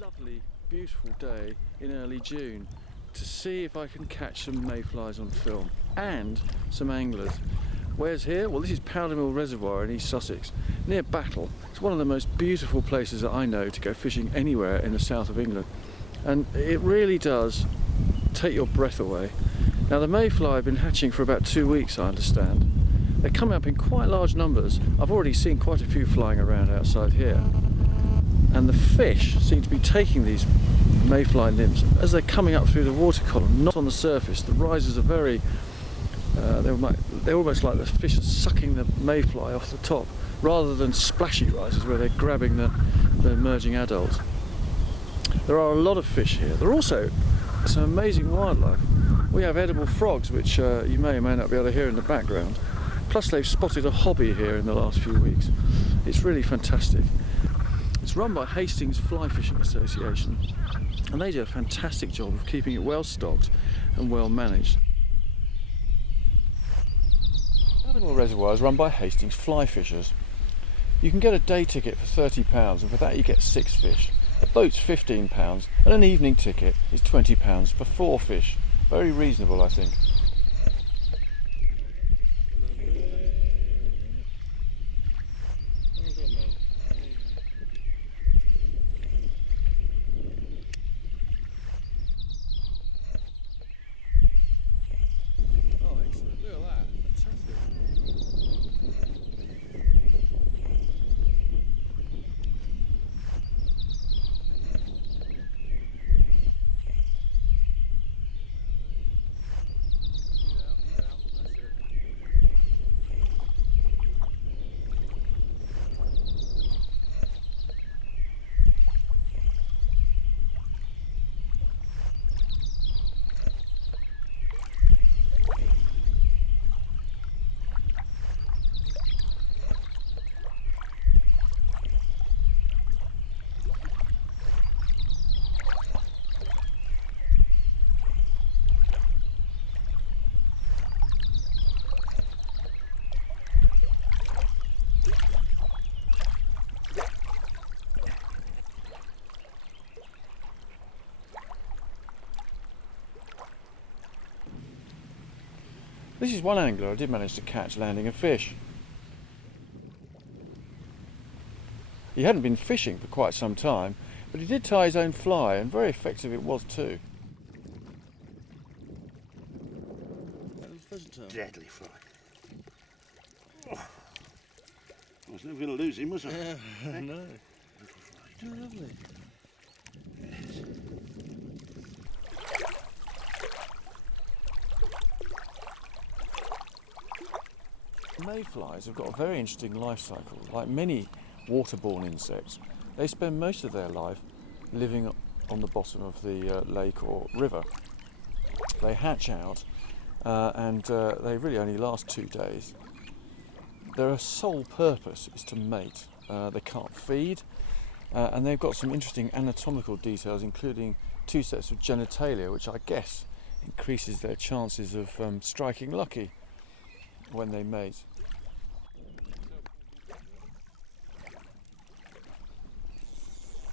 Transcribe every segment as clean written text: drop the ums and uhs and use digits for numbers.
lovely, beautiful day in early June to see if I can catch some mayflies on film and some anglers. Where's here? Well, this is Powdermill Reservoir in East Sussex, near Battle. It's one of the most beautiful places that I know to go fishing anywhere in the south of England, and it really does take your breath away. Now, the mayfly have been hatching for about 2 weeks, I understand. They're coming up in quite large numbers. I've already seen quite a few flying around outside here, and the fish seem to be taking these mayfly nymphs as they're coming up through the water column, not on the surface. The rises are very they're almost like the fish are sucking the mayfly off the top, rather than splashy rises where they're grabbing the emerging adults. There are a lot of fish here. There are also some amazing wildlife. We have edible frogs, which you may or may not be able to hear in the background. Plus they've spotted a hobby here in the last few weeks. It's really fantastic. It's run by Hastings Fly Fishing Association, and they do a fantastic job of keeping it well stocked and well managed. Powdermill Reservoir is run by Hastings Fly Fishers. You can get a day ticket for £30, and for that you get 6 fish. A boat's £15, and an evening ticket is £20 for 4 fish. Very reasonable, I think. This is one angler I did manage to catch landing a fish. He hadn't been fishing for quite some time, but he did tie his own fly, and very effective it was too. Deadly fly. Oh. I was never going to lose him, was I? Yeah, no. Oh, lovely. Yes. Mayflies have got a very interesting life cycle. Like many waterborne insects, they spend most of their life living on the bottom of the lake or river. They hatch out and they really only last 2 days. Their sole purpose is to mate. They can't feed, and they've got some interesting anatomical details, including 2 sets of genitalia, which I guess increases their chances of striking lucky when they mate.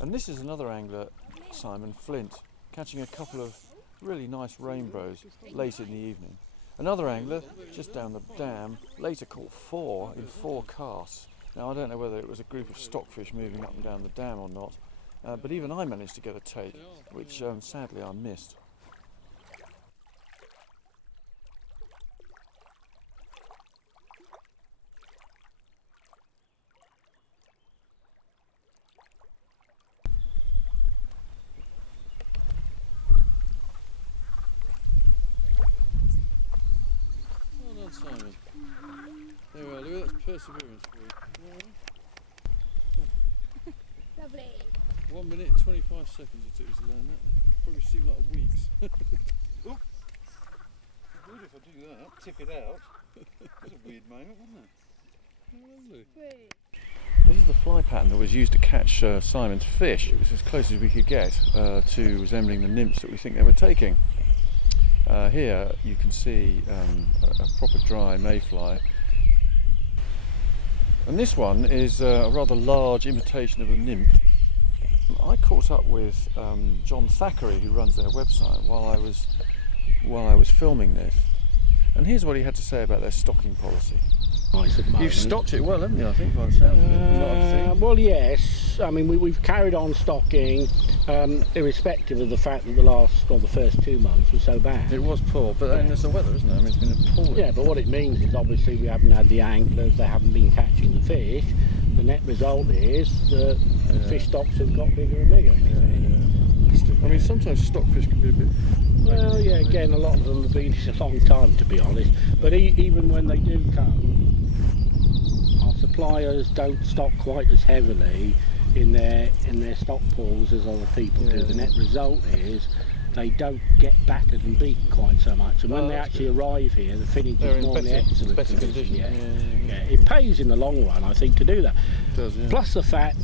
And this is another angler, Simon Flint, catching a couple of really nice rainbows late in the evening. Another angler just down the dam later caught 4 in 4 casts. Now, I don't know whether it was a group of stockfish moving up and down the dam or not, but even I managed to get a take, which sadly I missed. Simon. There we are, look, that's perseverance for you. Lovely. 1 minute and 25 seconds it took us to learn that. Probably seemed like weeks. Oh. Good if I do that. Tip it out. That's a weird moment, wasn't it? Oh, lovely. Wait. This is the fly pattern that was used to catch Simon's fish. It was as close as we could get to resembling the nymphs that we think they were taking. Here you can see a proper dry mayfly, and this one is a rather large imitation of a nymph. I caught up with John Thackeray, who runs their website, while I was filming this, and here's what he had to say about their stocking policy. You've stocked it well, haven't you? I think by the sound of it, from what I've seen. Well, yes. I mean, we've carried on stocking, irrespective of the fact that the first 2 months were so bad. It was poor, but then there's the weather, isn't it? I mean, it's been appalling. Yeah, but what it means is obviously we haven't had the anglers, they haven't been catching the fish. The net result is that the fish stocks have got bigger and bigger. I mean, sometimes stockfish can be a bit... Well, yeah, again, a lot of them have been here a long time, to be honest. But even when they do come, our suppliers don't stock quite as heavily in their stock pools as other people do. The net result is they don't get battered and beaten quite so much. And when they actually arrive here, the finnage is normally excellent condition. Yeah, it pays in the long run, I think, to do that. It does, yeah. Plus the fact,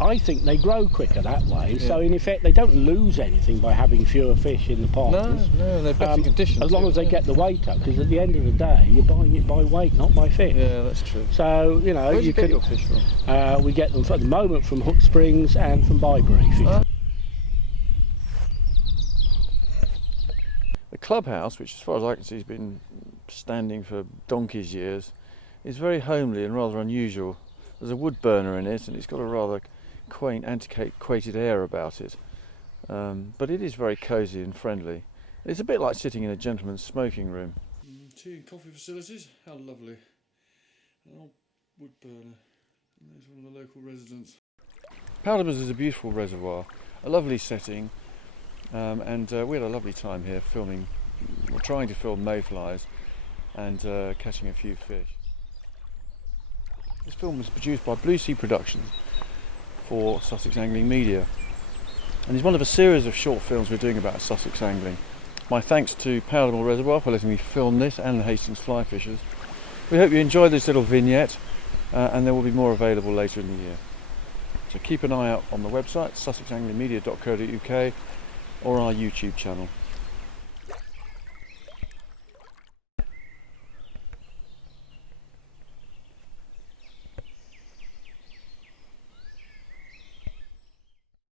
I think they grow quicker that way, so in effect they don't lose anything by having fewer fish in the ponds. No, they're better conditioned. As long as they get the weight up, because at the end of the day you're buying it by weight, not by fish. Yeah, that's true. So, you know, where do you get your fish from? We get them at the moment from Hook Springs and from Byberry. The clubhouse, which as far as I can see has been standing for donkey's years, is very homely and rather unusual. There's a wood burner in it and it's got a rather quaint, antiquated air about it, but it is very cosy and friendly. It's a bit like sitting in a gentleman's smoking room. Tea and coffee facilities, how lovely. An old wood burner, and there's one of the local residents. Powdermills is a beautiful reservoir, a lovely setting, and we had a lovely time here filming, or trying to film mayflies and catching a few fish. This film was produced by Blue Sea Productions for Sussex Angling Media, and it's one of a series of short films we're doing about Sussex angling. My thanks to Powdermill Reservoir for letting me film this and the Hastings Fly Fishers. We hope you enjoyed this little vignette, and there will be more available later in the year. So keep an eye out on the website sussexanglingmedia.co.uk or our YouTube channel.